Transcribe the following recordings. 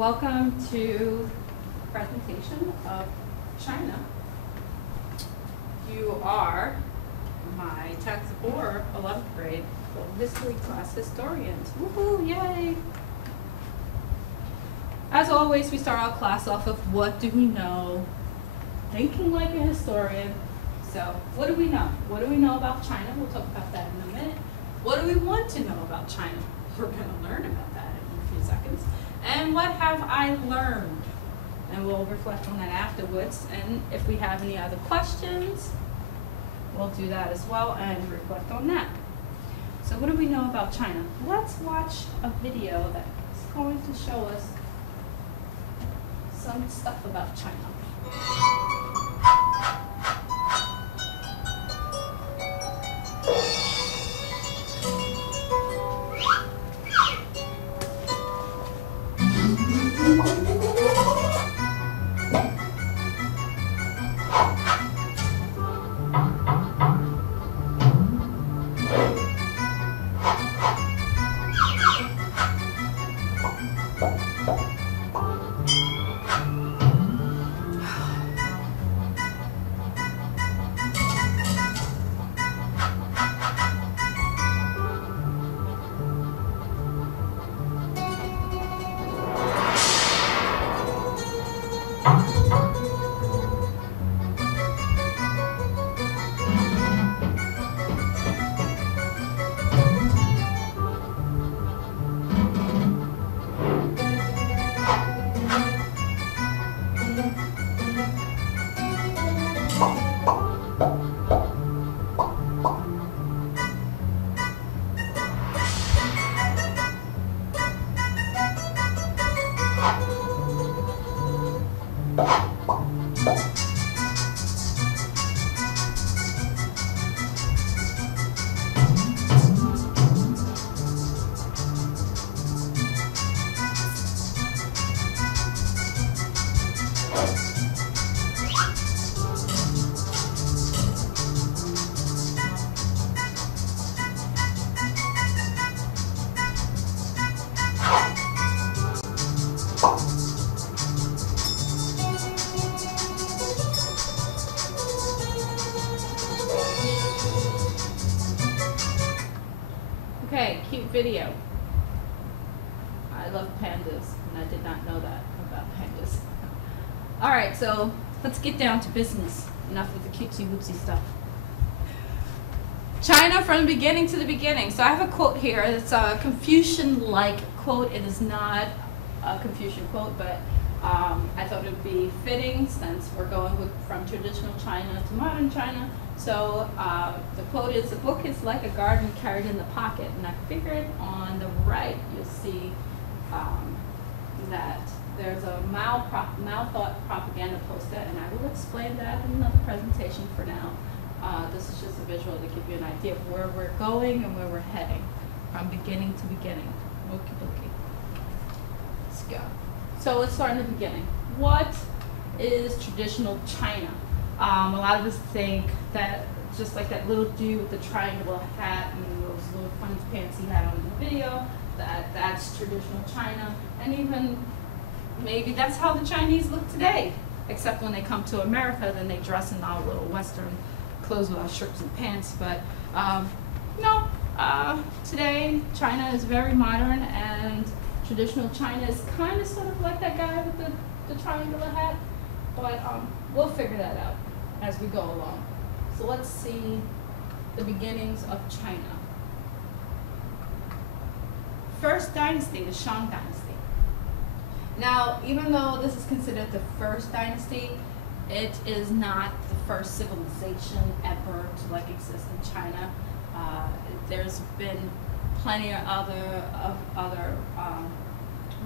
welcome to presentation of China. You are my textbook or 11th grade history class historians. Woohoo, yay! As always, we start our class off with what do we know? Thinking like a historian. So, what do we know? What do we know about China? We'll talk about that in a minute. What do we want to know about China? We're going to learn about that in a few seconds. And what have I learned? And we'll reflect on that afterwards. And if we have any other questions, we'll do that as well and reflect on that. So what do we know about China? Let's watch a video that's going to show us some stuff about China. Okay, cute video. I love pandas, and I did not know that about pandas. All right, so let's get down to business. Enough with the cutesy-wootsy stuff. China from the beginning to the beginning. So I have a quote here. It's a Confucian-like quote. It is not a Confucian quote, but I thought it would be fitting since we're going from traditional China to modern China. So the quote is, "The book is like a garden carried in the pocket." And I figured on the right you'll see that there's a Mao-thought propaganda poster, and I will explain that in another presentation for now. This is just a visual to give you an idea of where we're going and where we're heading from beginning to beginning. Okie dokie. Let's go. So let's start in the beginning. What is traditional China? A lot of us think that just like that little dude with the triangular hat and those little funny pants he had on the video, that's traditional China. And even maybe that's how the Chinese look today. Except when they come to America, then they dress in all little Western clothes without shirts and pants. But no, today China is very modern, and traditional China is kind of sort of like that guy with the triangular hat. But we'll figure that out as we go along. So let's see the beginnings of China. First dynasty, the Shang dynasty. Now, even though this is considered the first dynasty, it is not the first civilization ever to exist in China. There's been plenty of other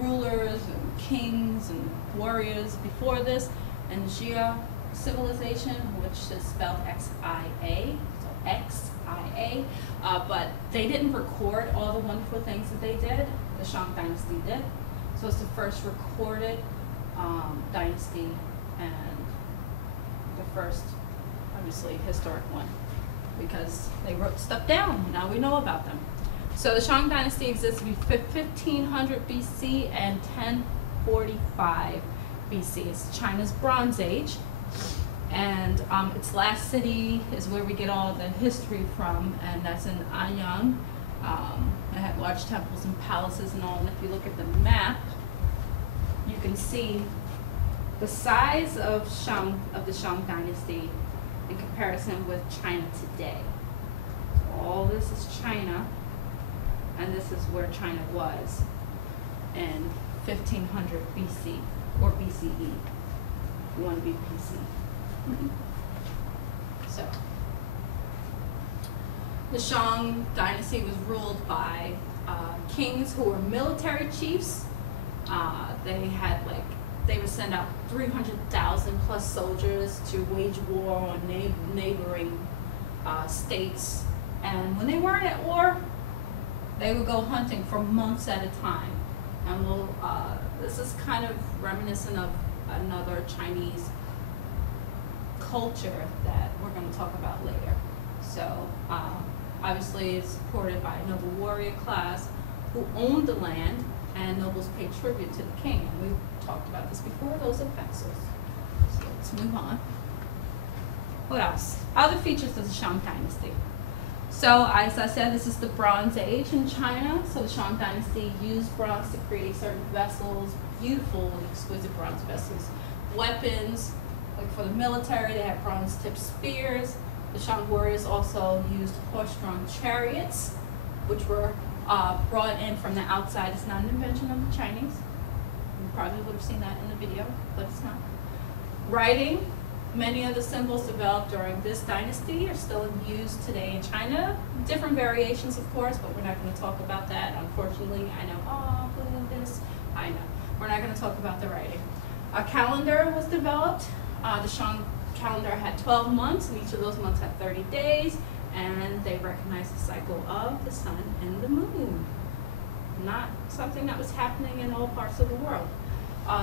rulers and kings and warriors before this, and Xia civilization, which is spelled X-I-A, so X-I-A, but they didn't record all the wonderful things that they did. The Shang dynasty did. So it's the first recorded dynasty and the first, obviously, historic one, because they wrote stuff down. Now we know about them. So the Shang dynasty exists between 1500 BC and 1045 BC. It's China's Bronze Age. And its last city is where we get all the history from, and that's in Anyang. It had large temples and palaces and all, and if you look at the map, you can see the size of the Shang Dynasty in comparison with China today. So all this is China, and this is where China was in 1500 BC or BCE. You want to be PC. So, the Shang Dynasty was ruled by kings who were military chiefs. They would send out 300,000 plus soldiers to wage war on neighboring states. And when they weren't at war, they would go hunting for months at a time. And this is kind of reminiscent of another Chinese culture that we're going to talk about later. So obviously it's supported by a noble warrior class who owned the land, and nobles paid tribute to the king. And we've talked about this before, those are vassals. So let's move on. What else? Other features of the Shang Dynasty. So as I said, this is the Bronze Age in China. So the Shang Dynasty used bronze to create certain vessels, beautiful and exquisite bronze vessels. Weapons, like for the military, they had bronze-tipped spears. The Shang warriors also used horse-drawn chariots, which were brought in from the outside. It's not an invention of the Chinese. You probably would have seen that in the video, but it's not. Writing, many of the symbols developed during this dynasty are still in use today in China. Different variations, of course, but we're not going to talk about that. Unfortunately, I know, this, I know. We're not going to talk about the writing. A calendar was developed. The Shang calendar had 12 months, and each of those months had 30 days, and they recognized the cycle of the sun and the moon. Not something that was happening in all parts of the world.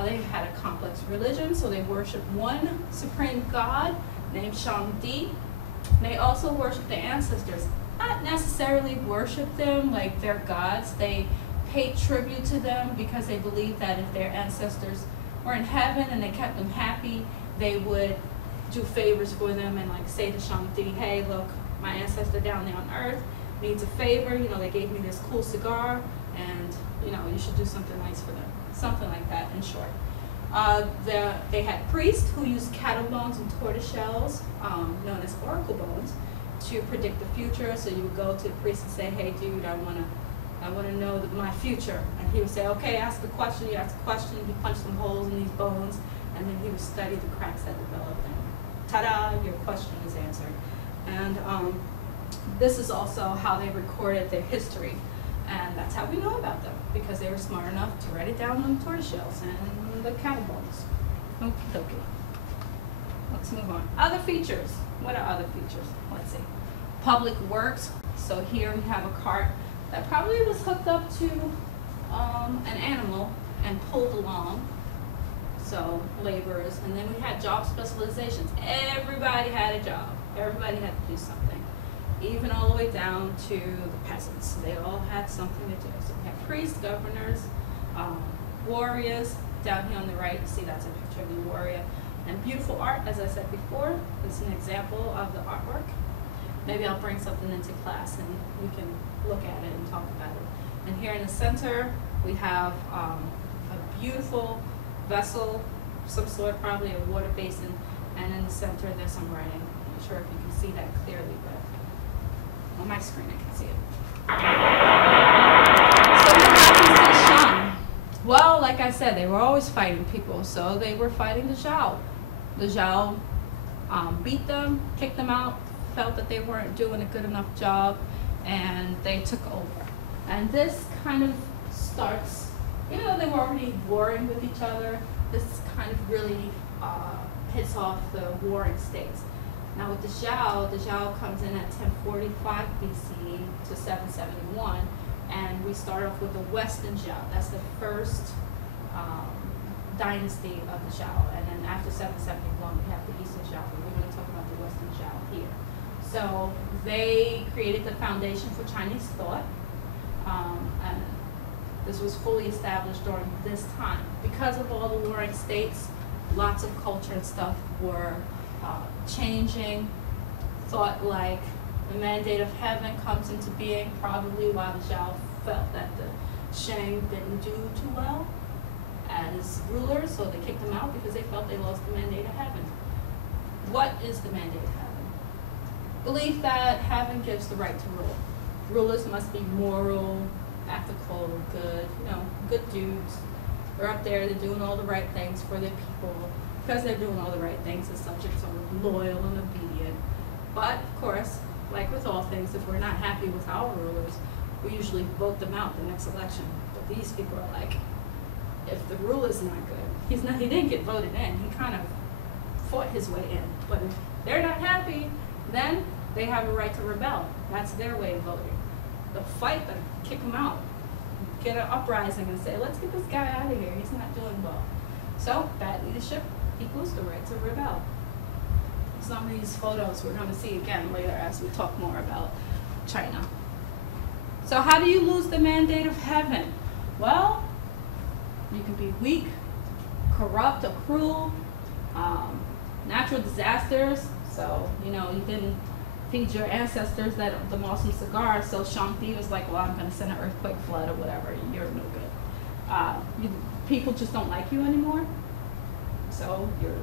They had a complex religion, so they worshiped one supreme god named Shangdi. They also worshiped their ancestors. Not necessarily worship them like they're gods. They paid tribute to them because they believed that if their ancestors were in heaven and they kept them happy, they would do favors for them and like say to Shangdi, hey, look, my ancestor down there on earth needs a favor. You know, they gave me this cool cigar, and you know, you should do something nice for them. Something like that, in short. They had priests who used cattle bones and tortoise shells, known as oracle bones, to predict the future. So you would go to the priest and say, hey, dude, I want to know my future. And he would say, okay, ask the question. You ask the question, you punch some holes in these bones, and then he would study the cracks that developed. And ta-da, your question is answered. And this is also how they recorded their history. And that's how we know about them, because they were smart enough to write it down on the tortoise shells and the cattle bones. Okie dokie. Let's move on. Other features. What are other features? Let's see. Public works. So here we have a cart that probably was hooked up to an animal and pulled along. So laborers. And then we had job specializations. Everybody had a job. Everybody had to do something. Even all the way down to the peasants. They all had something to do. So we have priests, governors, warriors. Down here on the right, you see that's a picture of the warrior. And beautiful art, as I said before. This is an example of the artwork. Maybe I'll bring something into class and we can look at it and talk about it. And here in the center, we have a beautiful vessel, some sort, probably a water basin. And in the center, there's some writing. I'm not sure if you can see that clearly, but on my screen, I can see it. So what happens to the Shang? Well, like I said, they were always fighting people, so they were fighting the Zhao. The Zhao beat them, kicked them out, felt that they weren't doing a good enough job, and they took over. And this kind of starts, even though they were already warring with each other, this kind of really hits off the warring states. Now with the Zhao comes in at 1045 BC to 771, and we start off with the Western Zhao. That's the first dynasty of the Zhao, and then after 771 we have the Eastern Zhao, but we're going to talk about the Western Zhao here. So they created the foundation for Chinese thought. And This was fully established during this time. Because of all the warring states, lots of culture and stuff were changing. Thought like the mandate of heaven comes into being probably while the Zhao felt that the Shang didn't do too well as rulers, so they kicked them out because they felt they lost the mandate of heaven. What is the mandate of heaven? Belief that heaven gives the right to rule. Rulers must be moral, ethical, good, good dudes. They're up there, they're doing all the right things for their people. Because they're doing all the right things, the subjects are loyal and obedient. But, of course, like with all things, if we're not happy with our rulers, we usually vote them out the next election. But these people are like, if the ruler's not good, he didn't get voted in, he kind of fought his way in. But if they're not happy, then they have a right to rebel. That's their way of voting. They'll fight them, kick him out, get an uprising and say, let's get this guy out of here, he's not doing well. So, bad leadership equals the right to rebel. Some of these photos we're going to see again later as we talk more about China. So how do you lose the mandate of heaven? Well, you can be weak, corrupt, or cruel, natural disasters. So, you didn't feed your ancestors the Muslim cigar, so Shang-Ti was like, well, I'm going to send an earthquake, flood, or whatever. You're no good. People just don't like you anymore. So you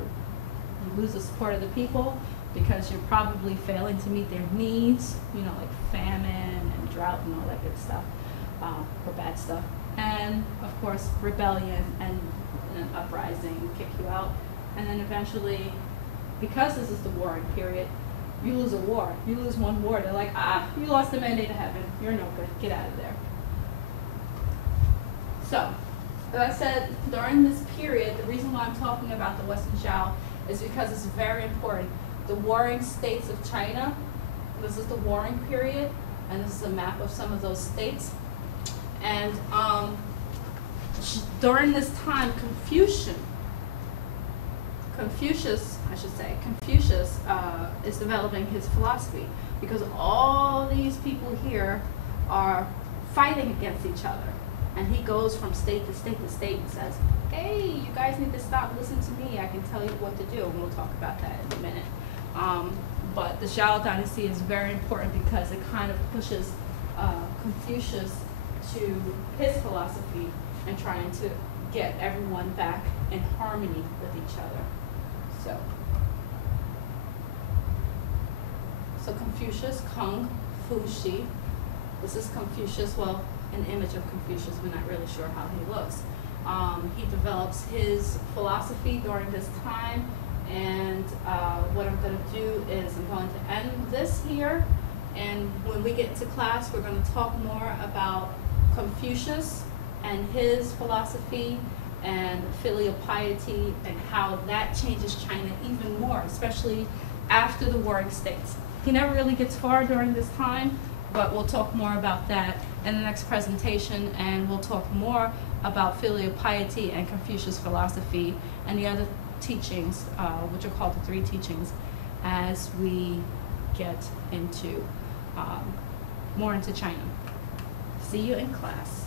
lose the support of the people because you're probably failing to meet their needs, like famine and drought and all that good stuff, or bad stuff. And, of course, rebellion and an uprising kick you out. And then eventually, because this is the warring period, you lose a war. You lose one war, they're like, you lost the mandate of heaven. You're no good. Get out of there. So, as I said, during this period, the reason why I'm talking about the Western Zhao is because it's very important. The warring states of China, this is the warring period, and this is a map of some of those states. And during this time, Confucius is developing his philosophy because all these people here are fighting against each other. And he goes from state to state to state and says, hey, you guys need to stop, listen to me, I can tell you what to do. And we'll talk about that in a minute. But the Zhao dynasty is very important because it kind of pushes Confucius to his philosophy and trying to get everyone back in harmony with each other. So Confucius, Kung Fu Shi. This is Confucius, well, an image of Confucius, we're not really sure how he looks. He develops his philosophy during this time, and what I'm going to do is I'm going to end this here, and when we get into class, we're going to talk more about Confucius and his philosophy and filial piety and how that changes China even more, especially after the warring states. He never really gets far during this time, but we'll talk more about that in the next presentation, and we'll talk more about filial piety and Confucius philosophy and the other teachings, which are called the three teachings, as we get into more into China. See you in class.